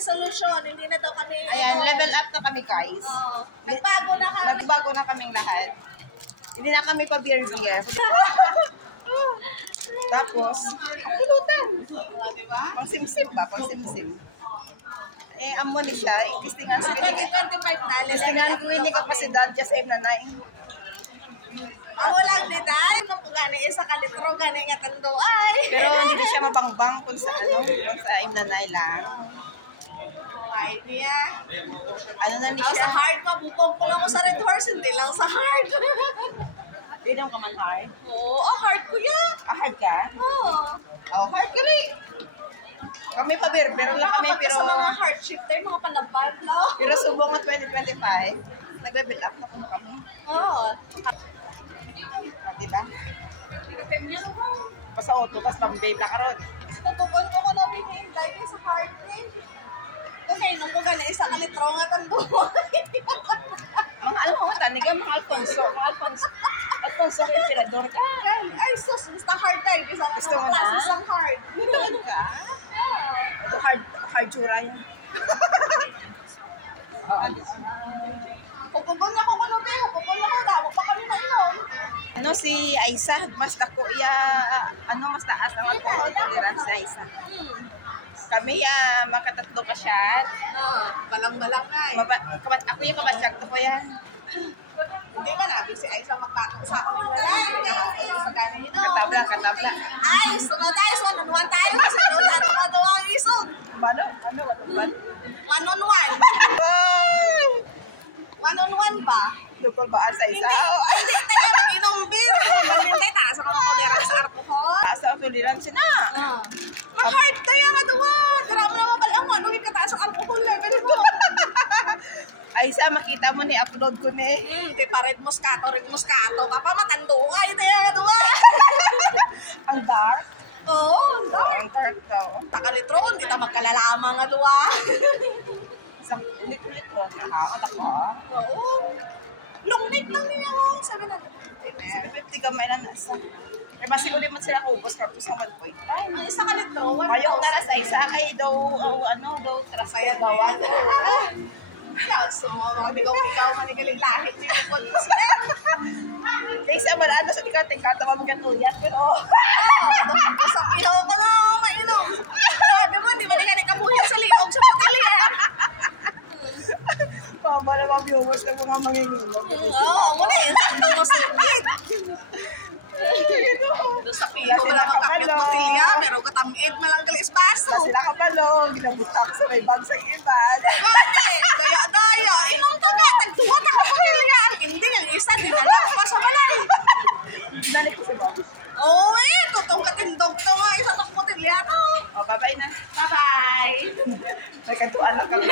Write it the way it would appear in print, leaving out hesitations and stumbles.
resolution. Hindi na daw kami... Ayan, level up na kami, guys. Oo. Nagbago na kami. Nagbago na kaming lahat. Hindi na kami pa beer-beer. Tapos, ang pulutan. Diba? Pang simsim ba? Pang simsim. Eh, amo ni siya. Testingan ko ini. 25 na. Testingan ko ini kapasidad. Just aim na nain. Ako lang ni Day. Kung gani isa ka litro, gani nga tando ay. Pero hindi siya mabangbang kung sa ano. Kung sa aim na nain lang. Idea. Ano na ni Ako siya? sa hard, mabukong ko lang ako sa red horse. Hindi lang sa hard. Hindi naman ka man hard. Oo, hard ko yan. Ah, hard ka? Oo. Oh, hard ka rin. Kami pa beer-beer lang kami. Pero sa mga hard shifter, mga panabad, no? pero subong ng 2025, nagbe-build up na po kami. Oo. Ah, diba? Basta auto, tas pang-babe lang karon. Natugon ko ko na binigay sa hard day. Okay, nung ko gani isa ka litro nga tando. Mga alam mo, taniga, mga Alfonso. Mga Alfonso. Alfonso, emperador ka. Ay, sus, basta hard day. Bisa ka Gusto mo ng na? klase isang hard. Tuwan ka? Ito hard jura yun. Kukugon na ko kuno kayo. Kukugon na ko. Damo pa kami na inom. Ano si Aisa, mas dako ya, ano mas taas ang alcohol tolerance si Aisa. Kami makatatlo ka shot. Balang-balang na eh. Ako yung kabasyag to ko yan. Hindi ba nabi si Aisa magpatong sa akin? Wala. Sa gani ito. Katabla, katabla. Ay, sunod tayo. Sunod tayo. Sunod tayo. Sunod ang isod. Ano? Ano? Ano? 1-on-1. 1-on-1 ba? Lupol ba sa Isa? Hindi tayo mag-inom beer. Hindi tayo sa mga tolerance sa alcohol. Taas ang tolerance na. Ma-hard tayo nga doon. Karami na mabalang mo. Anong ikataas ang alcohol level mo? Aisa, makita mo ni upload ko ni. Di pa red moscato. Papa, matando ka. Ito yung nga doon. Ang dark. Oo, ang dark. Ang dark daw. Takalitro, hindi ta magkalalama nga doon. Isang litro-litro. Nakakot ako. Oo. Long neck lang niya ako. Sabi na. 50 gamay na nasa. Eh, masig ulit mo sila kubos kapos sa 1.5. Ang isa ka nito, 1,000. Ayaw na na sa isa kay daw, daw, trasaya gawan. So, mga bigaw-bigaw, manigaling lahit niyo po sila. Kaysa wala na sa tingkata mamagatuyan. Pero, Sa ilaw ko na mainom. Sabi mo, hindi ba di ka nikabuhin sa liog sa patalya? pamba na mga viewers ng mga mangingilog. Oo, muna yun. Sakto mo singit. Doon sa pilo mo lang magkakit mo tilya, pero katamid mo lang galis baso. Kasi nakabalong, ginabutak sa may bag sa iban. Bakit? Daya-daya. Inong to ka, tagtuwa ka mo tilya. Hindi, ang isa, dinalak pa sa balay. Dinalik ko si Bob. Oo eh, tutong katindog to nga. Isa to mo tilya to. O, bye-bye na. Bye-bye. Nagkantuan lang kami.